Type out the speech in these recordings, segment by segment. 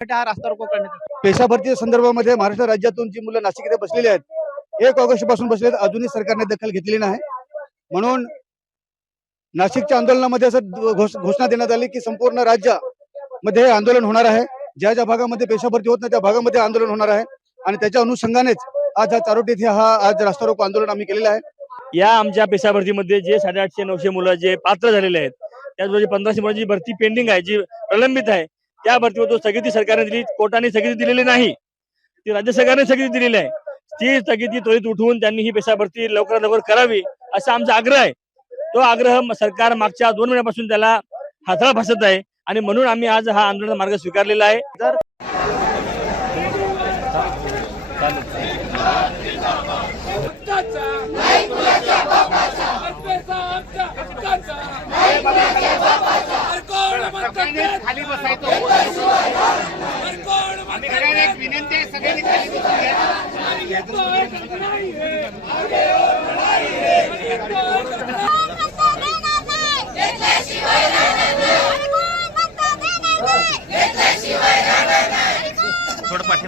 हा रस्ता रोको करण्यात येतो. पेशा भरती संदर्भामध्ये महाराष्ट्र राज्यातून जी मुलं नाशिक इथे बसलेली आहेत एक ऑगस्टपासून बसले आहेत अजूनही सरकारने दखल घेतलेली नाही. म्हणून नाशिकच्या आंदोलनामध्ये असं घोष- घोषणा देण्यात आली की संपूर्ण राज्यामध्ये हे आंदोलन होणार आहे. ज्या ज्या भागामध्ये पेशा भरती होत नाही त्या भागामध्ये आंदोलन होणार आहे. आणि त्याच्या अनुषंगानेच आज हा चारोटी येथे हा आज रस्ता रोको आंदोलन आम्ही केलेलं आहे. या आमच्या पेशा भरतीमध्ये जे साडेआठशे नऊशे मुलं जे पात्र झालेले आहेत त्याचबरोबर जे पंधराशे मुलांची भरती पेंडिंग आहे जी प्रलंबित आहे त्या भरतीवर तो स्थगिती सरकारने दिली कोर्टाने स्थगिती दिलेली नाही. ती राज्य सरकारने स्थगिती दिलेली आहे. ती स्थगिती त्वरित उठवून त्यांनी ही पेशा भरती लवकरात लवकर करावी असा आमचा आग्रह आहे. तो आग्रह सरकार मागच्या दोन महिन्यापासून त्याला हाताळा भासत आहे आणि म्हणून आम्ही आज हा आंदोलनाचा मार्ग स्वीकारलेला आहे. तर खाली बसायचो सगळ्यांना एक विनंती आहे सगळ्यांनी खाली बसून घ्या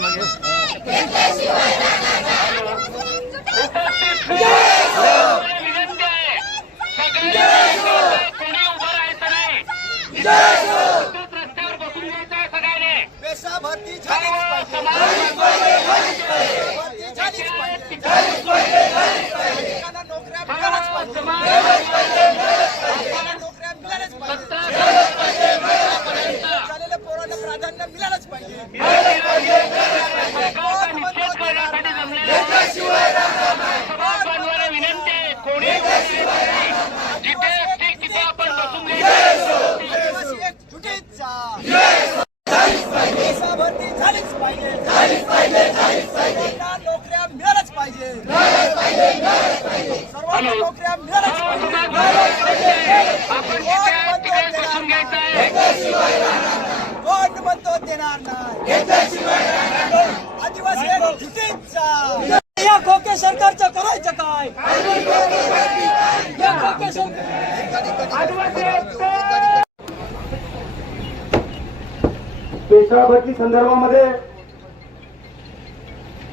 थोडं पाठीमागे पेशा भरती झालीच पाहिजे भरती झालीच पाहिजे लोकांना नोकऱ्या मिळाल्याच पाहिजे लोकांना नोकऱ्या मिळाल्याच पाहिजे झालेल्या पोरांना प्राधान्य मिळालंच पाहिजे कोण म्हणतो देणार आदिवासी एकजुटीचा पेशा भरती झालीच पाहिजे सर्वांना नोकऱ्या मिळाल्याच पाहिजे सर्वांना नोकऱ्या मिळाल्याच पाहिजे कोण म्हणतो देणार नाही आदिवासी या खोके सरकारचं करायचं काय या खोके सरकार पेशा भरती संदर्भामध्ये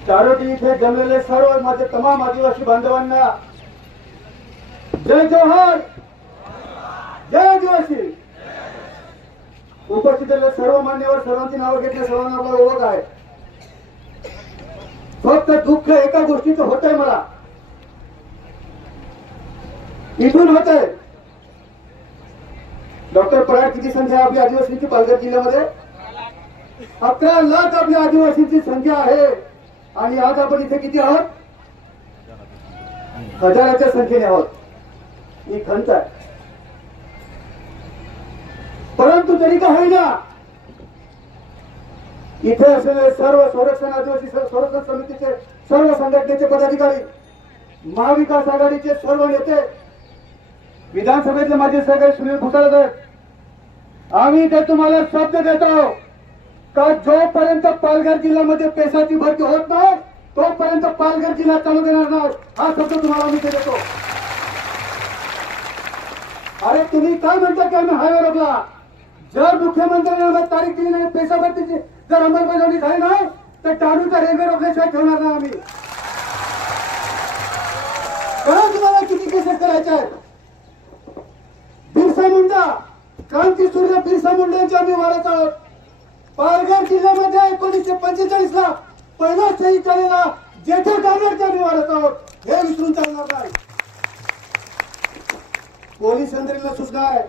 चारोटी इथे जमलेले सर्व माझे तमाम आदिवासी बांधवांना जय जोहर जय आदिवासी उपस्थित सर्व मान्यवर सर्वांची नावं घेतली सर्वांना आपला ओळख आहे. फक्त दुःख एका गोष्टीचं होत आहे मला. इथून होत आहे डॉक्टर पराड किती संख्या आहे आपल्या आदिवासींची पालघर जिल्ह्यामध्ये? अकरा लाख आपल्या आदिवासींची संख्या आहे. आणि आज आपण इथे किती आहोत? हजाराच्या संख्येने आहोत. ही खंत आहे. परंतु तरी का होईना इथे असलेले सर्व संरक्षण आदिवासी संरक्षण समितीचे सर्व संघटनेचे पदाधिकारी महाविकास आघाडीचे सर्व नेते विधानसभेतले माझे सहकारी सुनील भुसाळ साहेब आम्ही ते तुम्हाला शब्द देत आहोत का जोपर्यंत पालघर जिल्ह्यामध्ये पेशाची भरती होत नाही तोपर्यंत पालघर जिल्हा चालू देणार नाही. हा शब्द तुम्हाला आम्ही इथे देतो. अरे तुम्ही काय म्हणता की आम्ही हायवे रोखला जर मुख्यमंत्र्यांनी आम्हाला तारीख दिली नाही पेशा भरतीची जर अंमलबजावणी झाली नाही तर टाळूचा रेल्वे रोखल्याशिवाय ठेवणार नाही आम्ही. कळा तुम्हाला किती केसेस करायच्या आहेत? बिरसा मुंडा क्रांती सूर्य बिरसा मुंडांची आम्ही वाढत आहोत. पालघर जिल्ह्यामध्ये एकोणीसशे पंचेचाळीस ला पहिला शहीद झालेला जेठे गावडचा आम्ही वाढत आहोत. हे विसरून चालणार नाही. पोलीस यंत्रणेला सुद्धा आहे.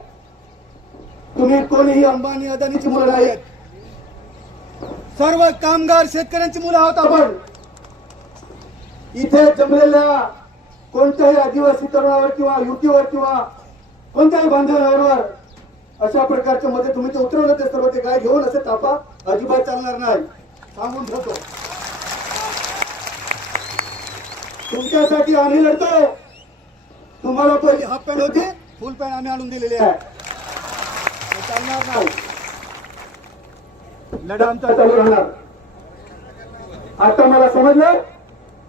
तुम्ही कोणीही अंबानी अदानीची मुलं नाही आहेत सर्व कामगार शेतकऱ्यांची मुलं आहोत आपण. इथे जमलेल्या कोणत्याही आदिवासी तरुणावर किंवा युतीवर किंवा कोणत्याही बांधवांवर अशा प्रकारच्या मध्ये तुम्ही ते उतरवलं ते सर्व ते काय घेऊन असे तापा अजिबात चालणार नाही. सांगून ठेवतो. तुमच्यासाठी आम्ही लढतो तुम्हाला पहिली हाफ पॅन्ट होती फुल पॅन्ट आम्ही आणून दिलेली आहे. चालणार नाही लढा आमचा चालू राहणार आता मला समजलं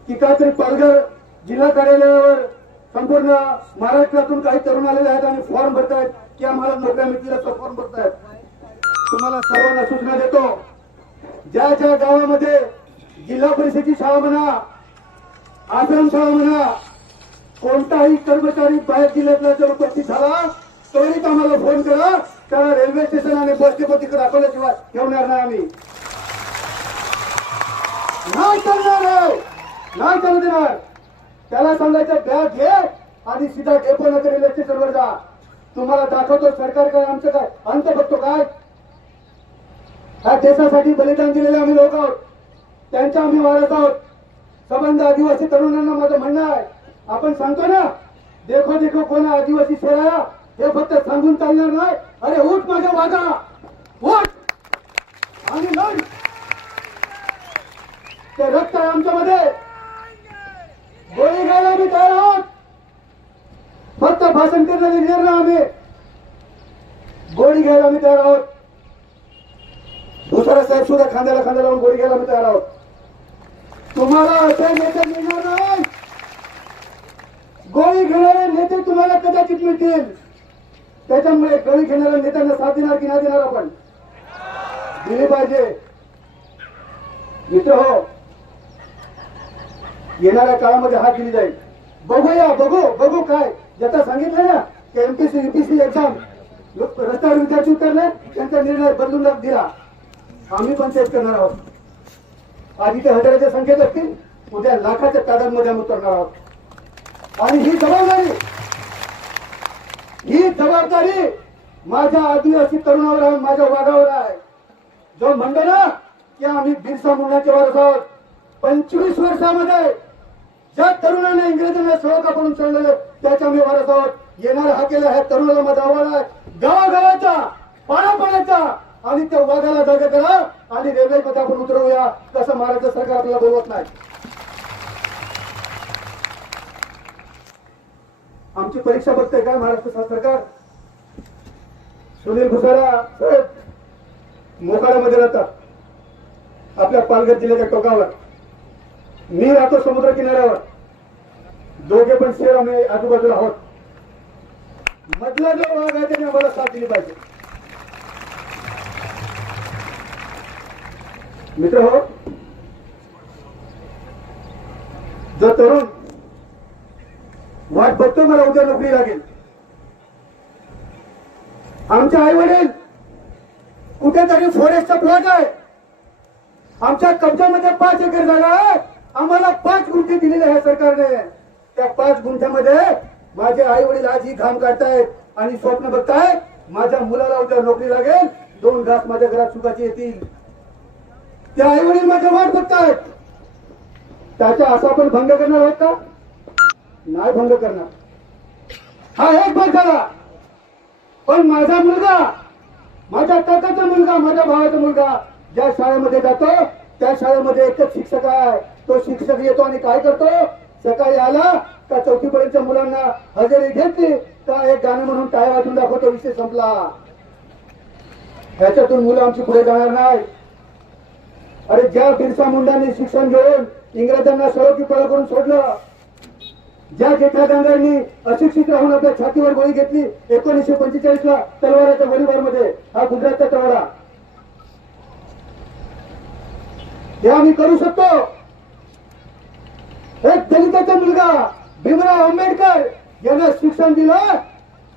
की काहीतरी पालघर जिल्हा कार्यालयावर संपूर्ण महाराष्ट्रातून काही तरुण आलेले आहेत आणि फॉर्म भरतायत की आम्हाला नोकऱ्या मिळतील असं फॉर्म भरतायत. तुम्हाला सर्वांना सूचना देतो ज्या ज्या गावामध्ये जिल्हा परिषदेची शाळा म्हणा आश्रम शाळा म्हणा कोणताही कर्मचारी बाहेर जिल्ह्यातला जर उपस्थित झाला त्वरित आम्हाला फोन करा. त्या रेल्वे स्टेशन आणि बस डेपो तिकडे दाखवल्याशिवाय ठेवणार नाही आम्ही? नाही चालणार हो. नाही चालू देणार. त्याला सांगायचं बॅग घे आणि सीधा डेपो नगर रेल्वे स्टेशनवर जा. तुम्हाला दाखवतो सरकार काय आमचं काय? अंत बघतो काय. ह्या देशासाठी बलिदान दिलेले आम्ही लोक आहोत. त्यांच्या आम्ही वाढत आहोत. संबंध आदिवासी तरुणांना माझं म्हणणं आहे. आपण सांगतो ना देखो देखो कोण आदिवासी शेराया हे फक्त सांगून चालणार नाही. अरे उठ माझ्या वादा. उठ. आणि लढ. ते रक्त आहे आमच्यामध्ये. गोळी घ्यायला आम्ही तयार आहोत. फक्त भाषण करण्याचे निर्णय आम्ही. गोळी घ्यायला आम्ही तयार आहोत. दुसरा साहेब सुद्धा खांद्याला खांद्याला लावून गोळी घ्यायला आम्ही तयार आहोत. तुम्हाला असे नेते मिळणार नाही. गोळी घेणारे नेते तुम्हाला कदाचित मिळतील. त्याच्यामुळे गळी घेणाऱ्या नेत्यांना साथ देणार की नाही देणार आपण? दिली पाहिजे. मित्र हो येणाऱ्या काळामध्ये हात दिली जाईल. बघूया बघू बघू काय. ज्याचा सांगितलं ना की एमपीसी युपीसी एक्झाम रस्त्यावर विद्यार्थी उतरले त्यांचा निर्णय बदलून दिला. आम्ही पण तेच करणार आहोत. आज इथे हजाराच्या संख्येत असतील उद्या लाखाच्या तादांमध्ये आम्ही उतरणार आहोत. आणि ही जबाबदारी ही जबाबदारी माझ्या आदिवासी तरुणावर आहे माझ्या वाघावर आहे. जो म्हणतो ना की आम्ही बिरसा मुंडाचे वारस आहोत. पंचवीस वर्षामध्ये ज्या तरुणाने इंग्रजांना सळका पडून सोडलेलं त्याच्या आम्ही वारस आहोत. येणारा हा केला ह्या तरुणाला माझा आव्हान आहे. गावागावाचा पाण्यापाण्याचा आणि त्या वाघाला जागा करा आणि रेल्वेमध्ये आपण उतरवूया. तसं महाराष्ट्र सरकार आपल्याला बोलवत नाही. आमची परीक्षा बघते काय महाराष्ट्र सरकार? सुनील भुसारा साहेब मोकाड्यामध्ये राहतात. आपल्या पालघर जिल्ह्याच्या टोकावर. मी राहतो समुद्र किनाऱ्यावर दोघे पण शेर आम्ही आजूबाजूला आहोत. मधला जो भाग आहे त्याने आम्हाला साथ दिली पाहिजे. मित्र हो जो तरुण वाट बघतोय मला उद्या नोकरी लागेल. आमचे आई वडील कुठेतरी फॉरेस्टचा प्लॉट आहे. आमच्या कब्जामध्ये पाच एकर जागा आहे. आम्हाला पाच गुंठे दिलेले आहे सरकारने. त्या पाच गुंठ्यामध्ये माझे आई वडील आज ही घाम काढतायत आणि स्वप्न बघतायत माझ्या मुलाला उद्या नोकरी लागेल. दोन घास माझ्या घरात सुखाची येतील. त्या आई वडील माझ्या वाट बघतायत. त्याचा असा पण भंग करणार आहोत का? नाही भंग करणार. हा एक भाग झाला. पण माझा मुलगा माझ्या काकाचा मुलगा माझ्या भावाचा मुलगा ज्या शाळेमध्ये जातो त्या शाळेमध्ये एकच शिक्षक आहे. तो शिक्षक येतो आणि काय करतो? सकाळी आला का चौथीपर्यंतच्या मुलांना हजेरी घेतली का एक गाणं म्हणून काय वाजून दाखवतो विषय संपला. ह्याच्यातून मुलं आमची पुढे जाणार नाही. अरे ज्या बिरसा मुंडांनी शिक्षण घेऊन इंग्रजांना सरोकी पळ करून सोडलं ज्या जेठागांधांनी अशिक्षित राहून आपल्या छातीवर गोळी घेतली एकोणीसशे पंचेचाळीस ला तलवाराच्या गोळीबारमध्ये हा गुजरातचा तलवारा. हे आम्ही करू शकतो. एक दलिताचा मुलगा भीमराव आंबेडकर यांना शिक्षण दिलं.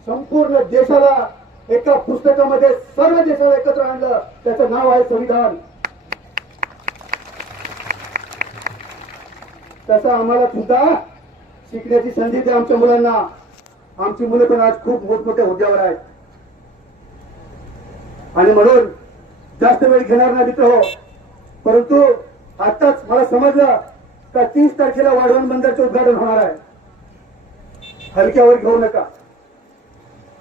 संपूर्ण देशाला एका पुस्तकामध्ये सर्व देशाला एकत्र आणलं. त्याचं नाव आहे संविधान. तसं आम्हाला सुद्धा शिकण्याची संधी द्या आमच्या मुलांना. आमची मुलं पण आज खूप मोठमोठ्या हुद्द्यावर आहेत. आणि म्हणून जास्त वेळ घेणार नाही मित्र हो. परंतु आताच मला समजलं का तीस तारखेला वाढवण बंदरचं उद्घाटन होणार आहे. हलक्यावर घेऊ नका.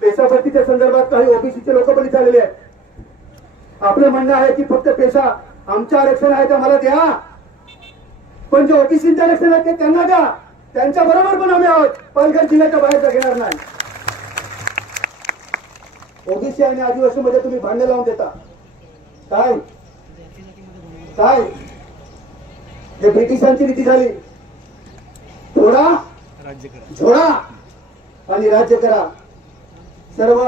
पेशा भरतीच्या संदर्भात काही ओबीसीचे लोक पण इथे आलेले आहेत. आपलं म्हणणं आहे की फक्त पेशा आमचं आरक्षण आहे ते मला द्या. पण जे ओबीसीचं आरक्षण आहे ते त्यांना द्या. त्यांच्या बरोबर पण आम्ही आहोत. पालघर जिल्ह्याच्या बाहेर घेणार नाही. ओबीसी आणि आदिवासी मध्ये तुम्ही भांडे लावून देता. काय? काय? हे ब्रिटिशांची नीती झाली. थोडा झोडा आणि राज्य करा. सर्व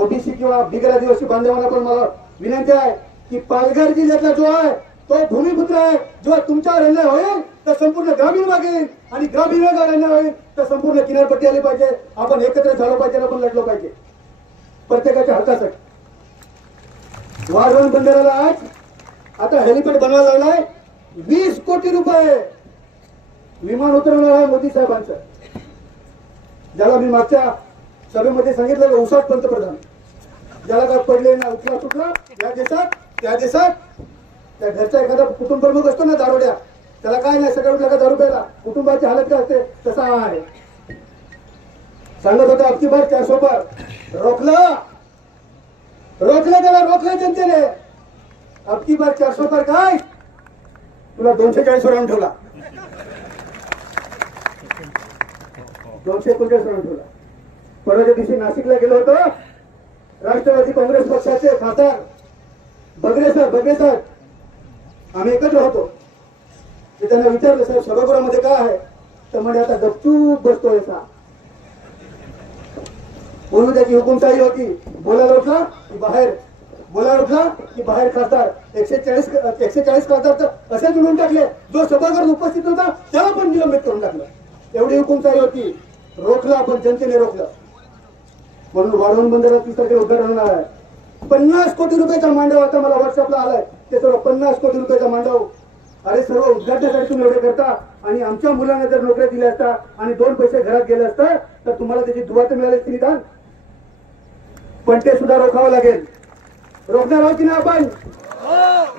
ओबीसी किंवा बिगर आदिवासी बांधवांना पण मला विनंती आहे की पालघर जिल्ह्यातला जो आहे तो भूमिपुत्र आहे. जेव्हा तुमच्यावर अन्याय होईल तर संपूर्ण ग्रामीण मागे आणि ग्रामीण भागावर तर संपूर्ण किनारपट्टी आली पाहिजे. आपण एकत्र झालो पाहिजे आपण लढलो पाहिजे. प्रत्येकाच्या हक्कासाठी. वाढवण बंदराला आज. आता हेलिपॅड बनवायला लागलाय. वीस कोटी रुपये विमान उतरवणार आहे मोदी साहेबांचं. ज्याला मी मागच्या सभेमध्ये सांगितलं उसाट पंतप्रधान. ज्याला काय पडले ना उठला सुटला त्या देशात त्या देशात त्या घरचा एखादा कुटुंब प्रमुख असतो ना दारोड्या त्याला काय नाही सकाळी उठला का दारू प्यायला कुटुंबाची हालत काय असते? तसा हा आहे. सांगत होता अबकी बार त्या सोबत रोखलं. रोखलं त्याला रोखलं जनतेने. अबकी बार चारशे पार काय? तुला दोनशे चाळीस वर ठेवला. दोनशे एकोणचाळीस वर ठेवला. परवाच्या दिवशी नाशिकला गेलो होतो. राष्ट्रवादी काँग्रेस पक्षाचे खासदार. बगरे सर बगरे सर. आम्ही एकत्र होतो. मी त्यांना विचारलं साहेब सभागृहामध्ये काय आहे? तर म्हणजे आता गपचूप बसतोय सा म्हणून त्याची हुकुमशाही होती. बोलायला उठला की बाहेर. बोलायला उठला की बाहेर खासदार. एकशे चाळीस एकशे चाळीस खासदार तर असे जुळून टाकले. जो सभागृहात उपस्थित होता त्याला पण निलंबित करून टाकलं. एवढी हुकुमशाही होती. रोखलं आपण जनतेने रोखलं. म्हणून वाढवून बंदरात तीस तारखेला उद्घाटन होणार आहे. पन्नास कोटी रुपयाचा मांडव आता मला व्हॉट्सअपला आलाय. ते सर्व पन्नास कोटी रुपयाचा मांडव अरे सर्व उद्घाटनासाठी तुम्ही एवढे करता आणि आमच्या मुलांना जर नोकऱ्या दिल्या असता आणि दोन पैसे घरात गेले असता तर तुम्हाला त्याची दुवा तर मिळाली असती निदान पण ते सुद्धा रोखावं लागेल. रोखणार आहोत की नाही आपण?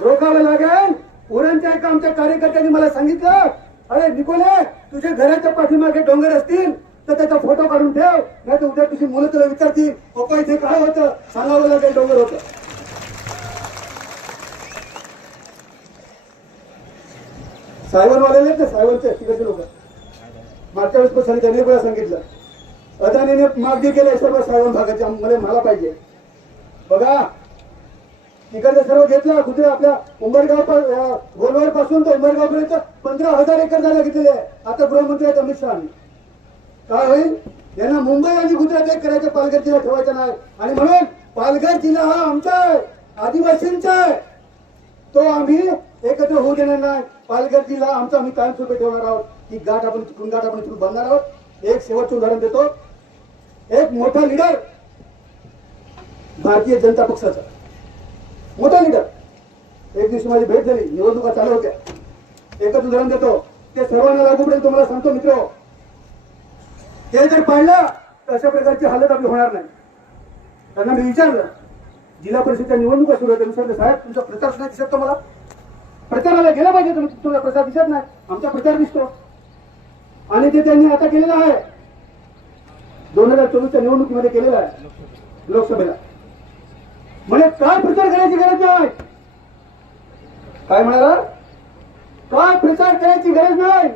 रोखावं लागेल. उरणच्या एका आमच्या कार्यकर्त्यांनी मला सांगितलं. अरे निकोले तुझ्या घराच्या पाठीमागे डोंगर असतील तर त्याचा फोटो काढून ठेव. नाही तर उद्या तुझी मुलं तुला विचारतील पप्पा इथे काय होतं? सांगावं लागेल डोंगर होतं. सायबरवाले आहेत ना सायबरचे तिकडचे लोक. मागच्या वेळेस पण त्यांनी पण सांगितलं. अदानीने मागणी केली सर्व सायवन भागाच्या मला मला पाहिजे. बघा तिकडचं सर्व घेतलं कुठे आपल्या उंबरगाव गोलवाडपासून तर उंबरगाव पर्यंत पंधरा हजार एकर जागा घेतलेली आहे. आता गृहमंत्री आहेत अमित शहा. काय होईल? यांना मुंबई आणि गुजरात एक करायचं पालघर जिल्हा ठेवायचा नाही. आणि म्हणून पालघर जिल्हा हा आमचा आहे आदिवासींचा आहे. तो आम्ही एकत्र होऊ देणार नाही. पालघर जिल्हा आमचा आम्ही कायमस्वरूपी ठेवणार आहोत. की गाठ आपण चुकून गाठ आपण इथून बांधणार आहोत. एक शेवटचं उदाहरण देतो. एक मोठा लिडर भारतीय जनता पक्षाचा. मोठा लिडर एक दिवशी माझी भेट झाली. निवडणुका चालू होत्या. एकच उदाहरण देतो. ते सर्वांना लागू पडेल तुम्हाला सांगतो मित्र. ते जर पाहिलं तर अशा प्रकारची हालत आपली होणार नाही. त्यांना मी विचारलं. जिल्हा परिषदच्या निवडणुका सुरू होत्या मी सांगितलं साहेब तुमचा प्रचार सुद्धा दिसत मला प्रचाराला गेला पाहिजे तुम्ही तुमचा प्रचार दिसत नाही. आमचा प्रचार दिसतो. आणि ते त्यांनी आता केलेलं आहे. दोन हजार चोवीसच्या निवडणुकीमध्ये केलेलं आहे. लोकसभेला. म्हणे काय प्रचार करायची गरज नाही? काय म्हणाला? काय प्रचार करायची गरज नाही?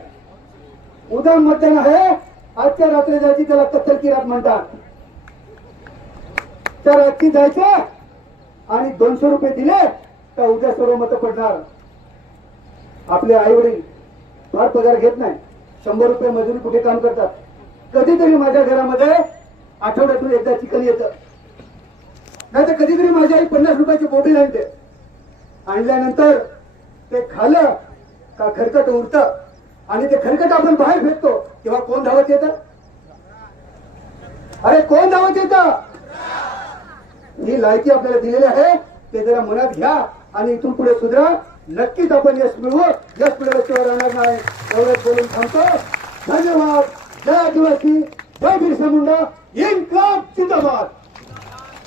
उद्या मतदान आहे. आजच्या रात्री जायची त्याला कत्तल की रात म्हणतात. त्या रात्री जायचं आणि दोनशे रुपये दिले तर उद्या सर्व मतं पडणार. आपले आई वडील फार पगार घेत नाही. शंभर रुपये मजुरी कुठे काम करतात? कधीतरी माझ्या घरामध्ये आठवड्यातून एकदा चिकन येतं. नाही तर कधीतरी माझी आई पन्नास रुपयाची बोबी आणते आणल्यानंतर ते खालं का खरकट उरतं आणि ते खरकट आपण बाहेर फेकतो. तेव्हा कोण धावत येतं? अरे कोण धावत येतं? ही लायकी आपल्याला दिलेली आहे. ते जरा मनात घ्या आणि इथून पुढे सुधरा. नक्कीच आपण यश मिळवू. यश मिळवल्याशिवाय राहणार नाही. एवढंच बोलून थांबतो. धन्यवाद. जय आदिवासी. जय बिरसा मुंडा. इन्कलाब जिंदाबाद.